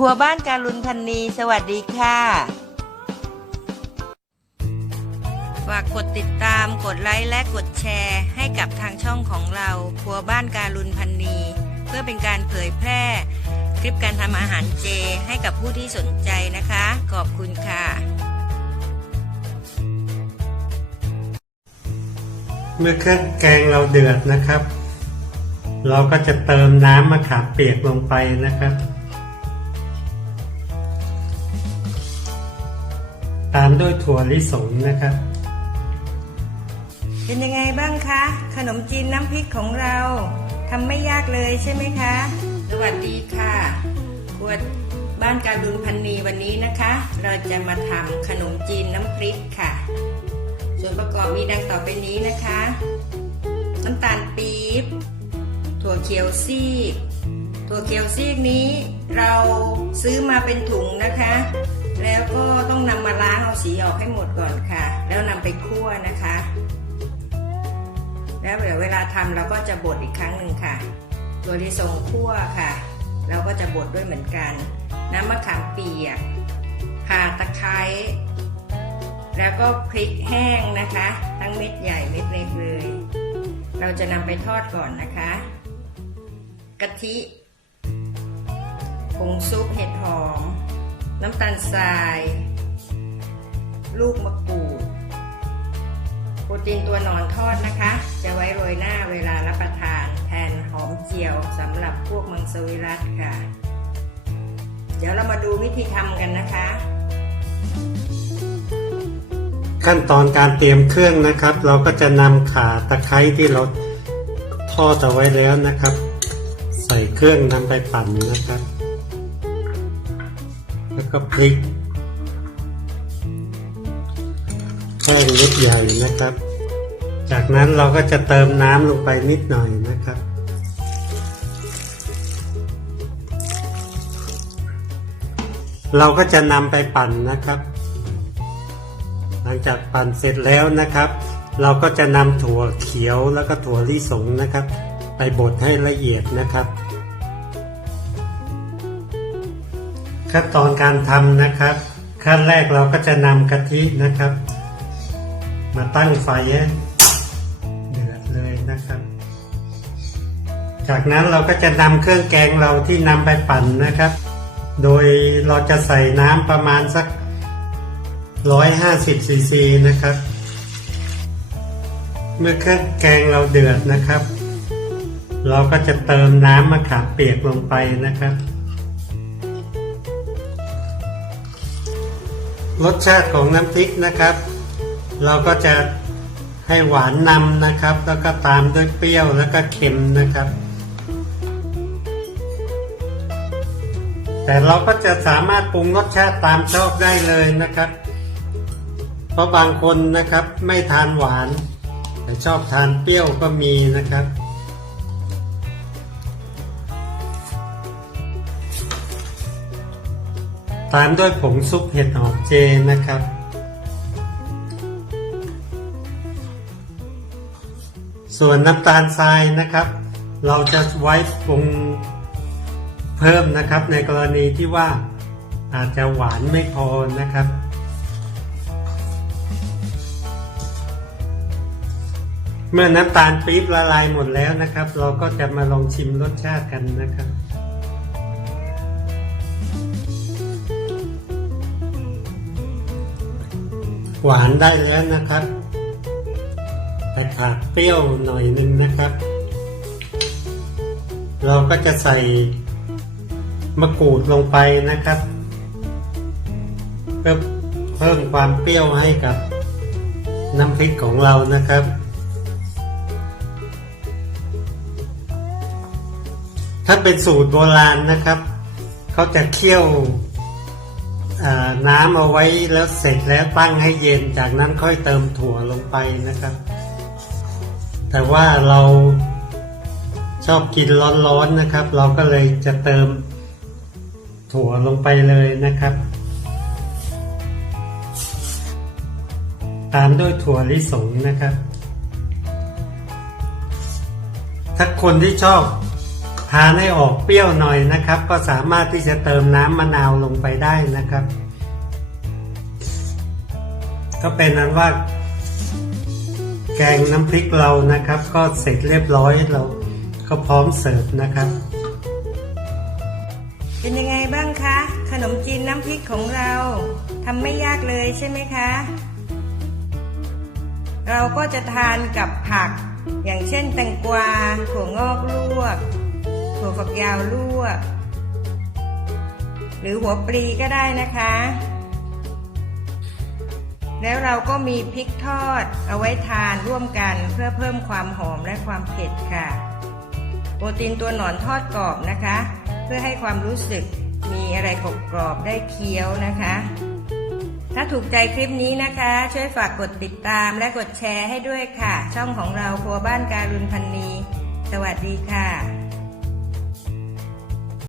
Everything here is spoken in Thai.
รัวบ้านการุณพันนีสวัสดีค่ะ ฝากกดติดตามกดไลค์และกดแชร์ให้กับทางช่องของเราครัวบ้านการุณพันนี เพื่อเป็นการเผยแพร่ คลิปการทำอาหารเจให้กับผู้ที่สนใจนะคะ ขอบคุณค่ะ เมื่อเครื่องแกงเราเดือดนะครับ เราก็จะเติมน้ำมะขามเปียกลงไปนะครับ ตามด้วยถั่วลิสงนะครับ เป็นยังไงบ้างคะ ขนมจีนน้ำพริกของเราทำไม่ยากเลยใช่ไหมคะ สวัสดีค่ะครัวบ้านการุณพันนีวันนี้นะคะ เราจะมาทำขนมจีนน้ำพริกค่ะ ส่วนประกอบมีดังต่อไปนี้นะคะ น้ำตาลปี๊บ ถั่วเขียวซีก ถั่วเขียวซีกนี้เราซื้อมาเป็นถุงนะคะ แล้วก็ เอาสีออกให้หมดก่อนค่ะ แล้วนำไปคั่วนะคะ แล้วเดี๋ยวเวลาทำเราก็จะบดอีกครั้งหนึ่งค่ะ ตัวที่ทรงคั่วค่ะ เราก็จะบดด้วยเหมือนกัน น้ำมะขามเปียกข่าตะไคร้แล้วก็พริกแห้งนะคะ ทั้งเม็ดใหญ่เม็ดเล็กเลย เราจะนำไปทอดก่อนนะคะกะทิผงซุปเห็ดหอม น้ำตาลทราย ลูกมะกรูดโปรตีนตัวหนอนทอดนะคะ จะไว้โรยหน้าเวลารับประทานแทนหอมเจียวสำหรับพวกมังสวิรัตค่ะ เดี๋ยวเรามาดูวิธีทำกันนะคะ ขั้นตอนการเตรียมเครื่องนะครับ เราก็จะนำข่าตะไคร้ที่เราทอดเอาไว้แล้วนะครับ ใส่เครื่องนำไปปั่นนะครับ แล้วก็พริก แห้งนิดใหญ่นะครับ จากนั้นเราก็จะเติมน้ำลงไปนิดหน่อยนะครับ เราก็จะนำไปปั่นนะครับ หลังจากปั่นเสร็จแล้วนะครับ เราก็จะนำถั่วเขียวแล้วก็ถั่วลิสงนะครับ ไปบดให้ละเอียดนะครับ ขั้นตอนการทำนะครับขั้นแรกเราก็จะนำกะทินะครับ มาตั้งไฟเดือดเลยนะครับ จากนั้นเราก็จะนำเครื่องแกงเราที่นำไปปั่นนะครับ โดยเราจะใส่น้ำประมาณสัก 150ซีซีนะครับ เมื่อเครื่องแกงเราเดือดนะครับ เราก็จะเติมน้ำมะขามเปียกลงไปนะครับรสชาติของน้ำพริกนะครับ เราก็จะให้หวานนำนะครับ แล้วก็ตามด้วยเปรี้ยวแล้วก็เค็มนะครับ แต่เราก็จะสามารถปรุงรสชาติตามชอบได้เลยนะครับ เพราะบางคนนะครับไม่ทานหวาน แต่ชอบทานเปรี้ยวก็มีนะครับตามด้วยผงซุปเห็ดหอมเจนะครับ ส่วนน้ำตาลทรายนะครับ เราจะไว้ปรุงเพิ่มนะครับในกรณีที่ว่าอาจจะหวานไม่พอนะครับ เมื่อน้ำตาลปี๊บละลายหมดแล้วนะครับ เราก็จะมาลองชิมรสชาติกันนะครับหวานได้แล้วนะครับ แต่ขาดเปรี้ยวหน่อยนึงนะครับ เราก็จะใส่มะกรูดลงไปนะครับเพื่อเพิ่มความเปรี้ยวให้กับน้ำพริกของเรานะครับ ถ้าเป็นสูตรโบราณนะครับ เขาจะเคี่ยวน้ำเอาไว้แล้วเสร็จแล้วตั้งให้เย็นจากนั้นค่อยเติมถั่วลงไปนะครับ แต่ว่าเราชอบกินร้อนๆนะครับ เราก็เลยจะเติมถั่วลงไปเลยนะครับ ตามด้วยถั่วลิสงนะครับ ถ้าคนที่ชอบทานให้ออกเปรี้ยวหน่อยนะครับ ก็สามารถที่จะเติมน้ำมะนาวลงไปได้นะครับ ก็เป็นนั้นว่า แกงน้ำพริกเรานะครับ ก็เสร็จเรียบร้อยเราก็พร้อมเสิร์ฟนะครับ เป็นยังไงบ้างคะ ขนมจีนน้ำพริกของเราทำไม่ยากเลยใช่ไหมคะ เราก็จะทานกับผัก อย่างเช่นแตงกวาถั่วงอกลวกถั่วฝักยาวลวก หรือหัวปลีก็ได้นะคะ แล้วเราก็มีพริกทอดเอาไว้ทานร่วมกันเพื่อเพิ่มความหอมและความเผ็ดค่ะ โปรตีนตัวหนอนทอดกรอบนะคะ เพื่อให้ความรู้สึกมีอะไรกรอบกรอบๆได้เคี้ยวนะคะ ถ้าถูกใจคลิปนี้นะคะ ช่วยฝากกดติดตามและกดแชร์ให้ด้วยค่ะ ช่องของเราครัวบ้านการุณพันนี สวัสดีค่ะ